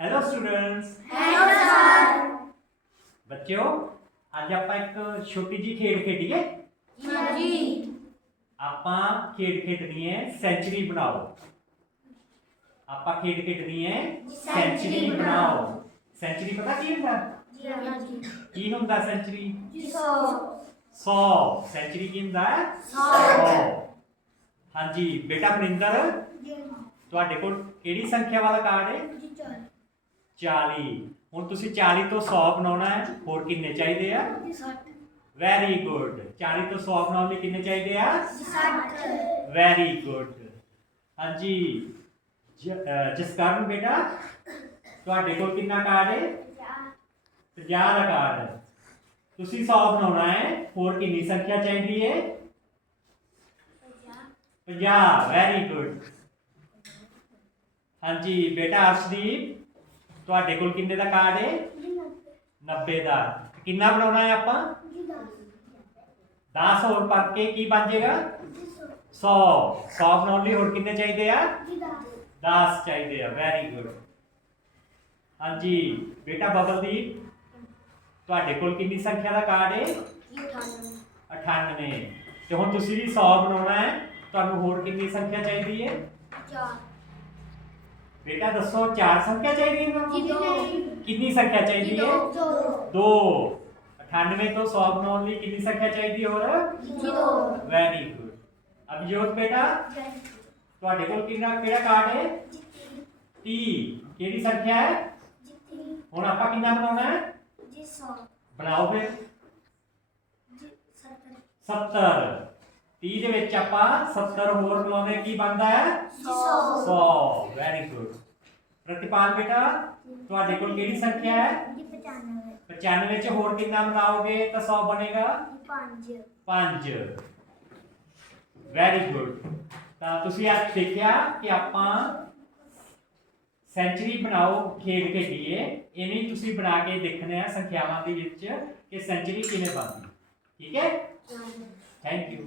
Hello students hello sir ਬੱਚਿਓ ਅੱਜ ਆਪਾਂ ਇੱਕ ਛੋਟੀ ਜੀ ਖੇਡ ਖੇਡੀਏ ਜੀ ਆਪਾਂ ਖੇਡ ਖੇਡਣੀ ਹੈ ਸੈਂਚਰੀ ਬਣਾਓ ਆਪਾਂ ਖੇਡ ਖੇਡਣੀ ਹੈ ਸੈਂਚਰੀ ਬਣਾਓ ਸੈਂਚਰੀ ਪਤਾ ਕੀ ਹੁੰਦਾ ਜੀ ਕੀ ਹੁੰਦਾ ਸੈਂਚਰੀ ਜੀ ਸੋ 100 ਸੈਂਚਰੀ ਕੀ ਹੁੰਦਾ ਹੈ ਸੌ। 100 ਹਾਂਜੀ ਬੇਟਾ ਮਨਿੰਦਰ ਤੁਹਾਡੇ ਕੋਲ ਕਿਹੜੀ ਸੰਖਿਆ ਵਾਲਾ ਕਾਰਡ ਹੈ 40 ਹੁਣ ਤੁਸੀਂ 40 ਤੋਂ 100 ਬਣਾਉਣਾ ਹੈ ਹੋਰ ਕਿੰਨੇ ਚਾਹੀਦੇ ਆ? ਵੈਰੀ ਗੁੱਡ 40 ਤੋਂ 100 ਬਣਾਉਣ ਲਈ ਕਿੰਨੇ ਚਾਹੀਦੇ ਆ? ਵੈਰੀ ਗੁੱਡ ਹਾਂਜੀ। ਜਸਕਰਨ ਬੇਟਾ ਤੁਹਾਡੇ ਕੋਲ ਕਿੰਨਾ ਕਾਰਡ ਹੈ? 50 ਦਾ ਕਾਰਡ ਹੈ। ਤੁਸੀਂ 100 ਬਣਾਉਣਾ ਹੈ ਹੋਰ ਕਿੰਨੀ ਸੰਖਿਆ ਚਾਹੀਦੀ ਹੈ? 50 ਵੈਰੀ ਗੁੱਡ ਹਾਂਜੀ ਬੇਟਾ ਅਰਸ਼ਦੀਪ। ਤੁਹਾਡੇ ਕੋਲ ਕਿੰਨੇ ਦਾ ਕਾਰਡ ਹੈ 90 ਦਾ। ਕਿੰਨਾ ਬਣਾਉਣਾ ਹੈ ਆਪਾਂ? 10 ਹੋਰ ਪਾ ਕੇ ਕੀ ਬਣ ਜਾਏਗਾ 100 100 ਬਣਾਉਣ ਲਈ ਹੋਰ ਕਿੰਨੇ ਚਾਹੀਦੇ ਆ? 10 ਚਾਹੀਦੇ ਆ। ਵੈਰੀ ਗੁੱਡ ਹਾਂਜੀ, ਬੇਟਾ ਬਬਲਦੀਪ, ਤੁਹਾਡੇ ਕੋਲ ਕਿੰਨੀ ਸੰਖਿਆ ਦਾ ਕਾਰਡ ਹੈ 98 ਤੇ ਹੁਣ ਤੁਸੀਂ ਵੀ 100 ਬਣਾਉਣਾ ਹੈ ਤੁਹਾਨੂੰ ਹੋਰ ਕਿੰਨੀ ਸੰਖਿਆ ਚਾਹੀਦੀ ਹੈ ਬੇਟਾ ਦੱਸੋ ਚਾਰ ਸੰਖਿਆ ਚਾਹੀਦੀ ਹੈ ਤੁਹਾਨੂੰ ਕਿੰਨੀ ਸੰਖਿਆ ਚਾਹੀਦੀ ਹੈ? 2 98 ਤੋਂ 100 ਬਣਾਉਣ ਲਈ ਕਿੰਨੀ ਸੰਖਿਆ ਚਾਹੀਦੀ ਹੈ ਹੋਰ? ਵੈਰੀ ਗੁੱਡ ਅਭਿਜੋਤ ਬੇਟਾ? ਤੁਹਾਡੇ ਕੋਲ ਕਿੰਨਾ ਕਿਹੜਾ ਕਾਰਡ ਹੈ? 30 ਕਿਹੜੀ ਸੰਖਿਆ ਹੈ? ਹੁਣ ਆਪਾਂ ਕਿੰਨਾ ਬਣਾਉਣਾ ਹੈ? ਬਣਾਓ ਫਿਰ। 70 30 ਦੇ ਵਿੱਚ ਆਪਾਂ 70 ਹੋਰ ਬਣਾਉਂਦੇ ਕੀ ਬਣਦਾ ਹੈ? 100 ਵੈਰੀ ਗੁੱਡ ਪ੍ਰਤਿਪਾਲ ਬੇਟਾ ਤੁਹਾਡੇ ਕੋਲ ਕਿਹੜੀ ਸੰਖਿਆ ਹੈ? 95 ਚ ਹੋਰ ਕਿੰਨਾ ਬਣਾਓਗੇ? ਤਾਂ 100 ਬਣੇਗਾ। 5 ਵੈਰੀ ਗੁੱਡ ਤਾਂ ਤੁਸੀਂ ਅੱਜ ਦੇਖਿਆ ਕਿ ਆਪਾਂ ਸੈਂਚਰੀ ਬਣਾਓ ਖੇਡ ਖੇਡੀਏ ਇਵੇਂ ਹੀ ਤੁਸੀਂ ਬਣਾ ਕੇ ਦੇਖਣਾ ਹੈ ਸੰਖਿਆਵਾਂ ਦੇ ਵਿੱਚ ਕਿ ਸੈਂਚਰੀ ਕਿਵੇਂ ਬਣਦੀ। ਠੀਕ ਹੈ? Thank you